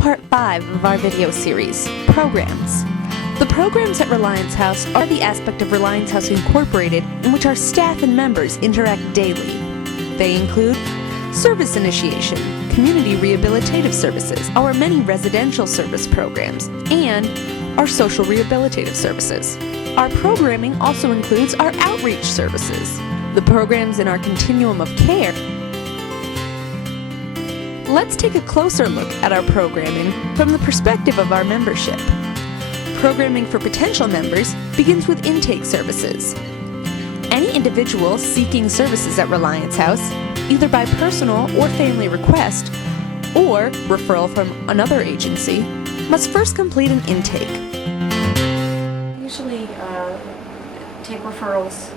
part 5 of our video series, Programs. The programs at Reliance House are the aspect of Reliance House Incorporated in which our staff and members interact daily. They include service initiation, community rehabilitative services, our many residential service programs, and our social rehabilitative services. Our programming also includes our outreach services, the programs in our continuum of care. Let's take a closer look at our programming from the perspective of our membership. Programming for potential members begins with intake services. Any individual seeking services at Reliance House, either by personal or family request, or referral from another agency, must first complete an intake. Usually take referrals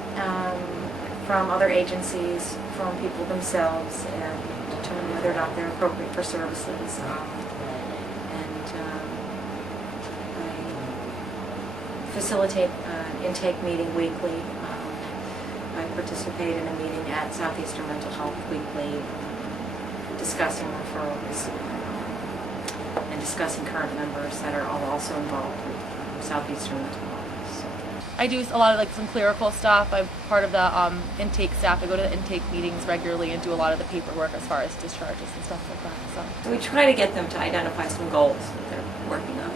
from other agencies, from people themselves, and determine whether or not they're appropriate for services. I facilitate an intake meeting weekly. I participate in a meeting at Southeastern Mental Health weekly, discussing referrals and discussing current members that are all also involved with Southeastern Mental Health. I do a lot of some clerical stuff. I'm part of the intake staff. I go to the intake meetings regularly and do a lot of the paperwork as far as discharges and stuff like that. So we try to get them to identify some goals that they're working on.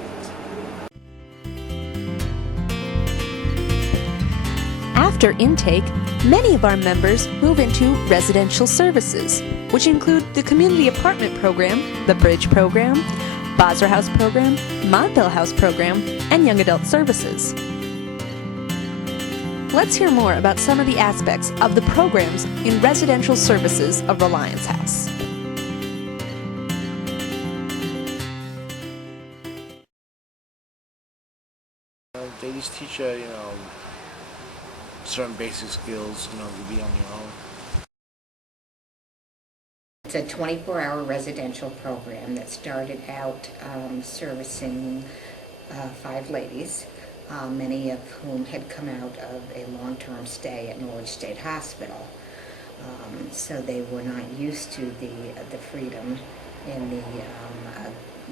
After intake, many of our members move into residential services, which include the Community Apartment Program, the Bridge Program, Bosser House Program, Montville House Program, and Young Adult Services. Let's hear more about some of the aspects of the programs in residential services of Reliance House. They just teach you, certain basic skills, to be on your own. It's a 24-hour residential program that started out servicing 5 ladies, many of whom had come out of a long-term stay at Norwich State Hospital. So they were not used to the freedom and the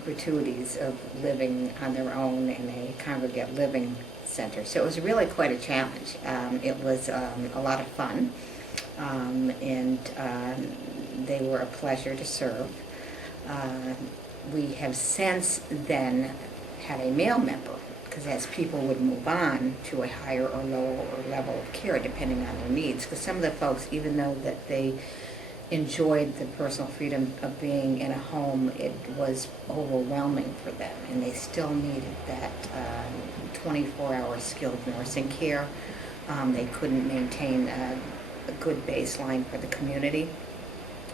gratuities of living on their own in a congregate living center. So it was really quite a challenge. It was a lot of fun, and they were a pleasure to serve. We have since then had a male member, because as people would move on to a higher or lower level of care depending on their needs, because some of the folks, even though that they enjoyed the personal freedom of being in a home, it was overwhelming for them, and they still needed that 24-hour skilled nursing care. They couldn't maintain a good baseline for the community.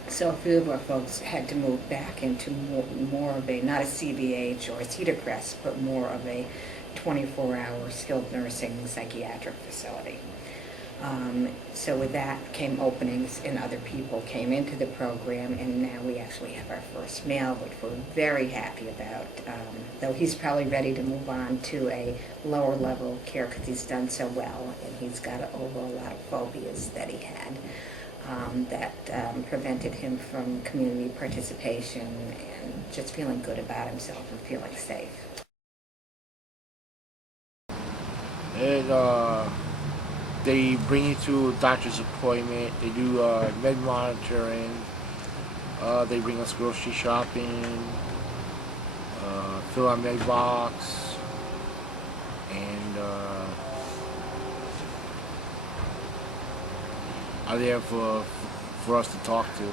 So a few of our folks had to move back into more of a, not a CVH or a Cedar Crest, but more of a 24-hour skilled nursing psychiatric facility. So with that came openings, and other people came into the program, and now we actually have our first male, which we're very happy about, though he's probably ready to move on to a lower level of care because he's done so well, and he's got over a lot of phobias that he had that prevented him from community participation and just feeling good about himself and feeling safe. And they bring you to a doctor's appointment. They do med monitoring. They bring us grocery shopping, fill out med box, and are there for us to talk to.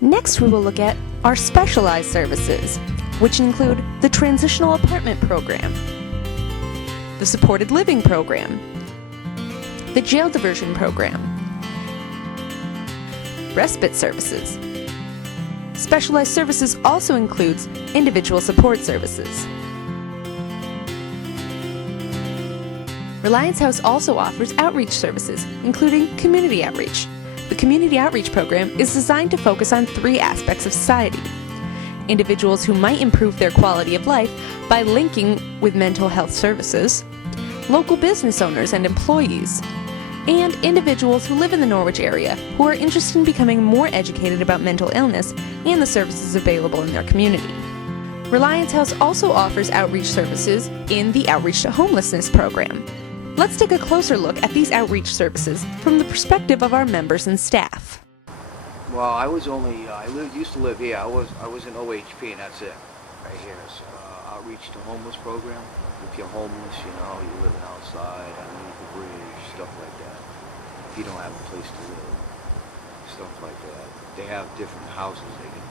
Next, we will look at our specialized services, which include the Transitional Apartment Program, the Supported Living Program, the Jail Diversion Program, Respite Services. Specialized services also includes individual support services. Reliance House also offers outreach services, including community outreach. The Community Outreach Program is designed to focus on 3 aspects of society: individuals who might improve their quality of life by linking with mental health services, local business owners and employees, and individuals who live in the Norwich area who are interested in becoming more educated about mental illness and the services available in their community. Reliance House also offers outreach services in the Outreach to Homelessness program. Let's take a closer look at these outreach services from the perspective of our members and staff. Well, I was only, used to live here. I was in OHP, and that's it, right here. So, outreach to homeless program. If you're homeless, you know, you're living outside, underneath the bridge, stuff like that. If you don't have a place to live, stuff like that. They have different houses they can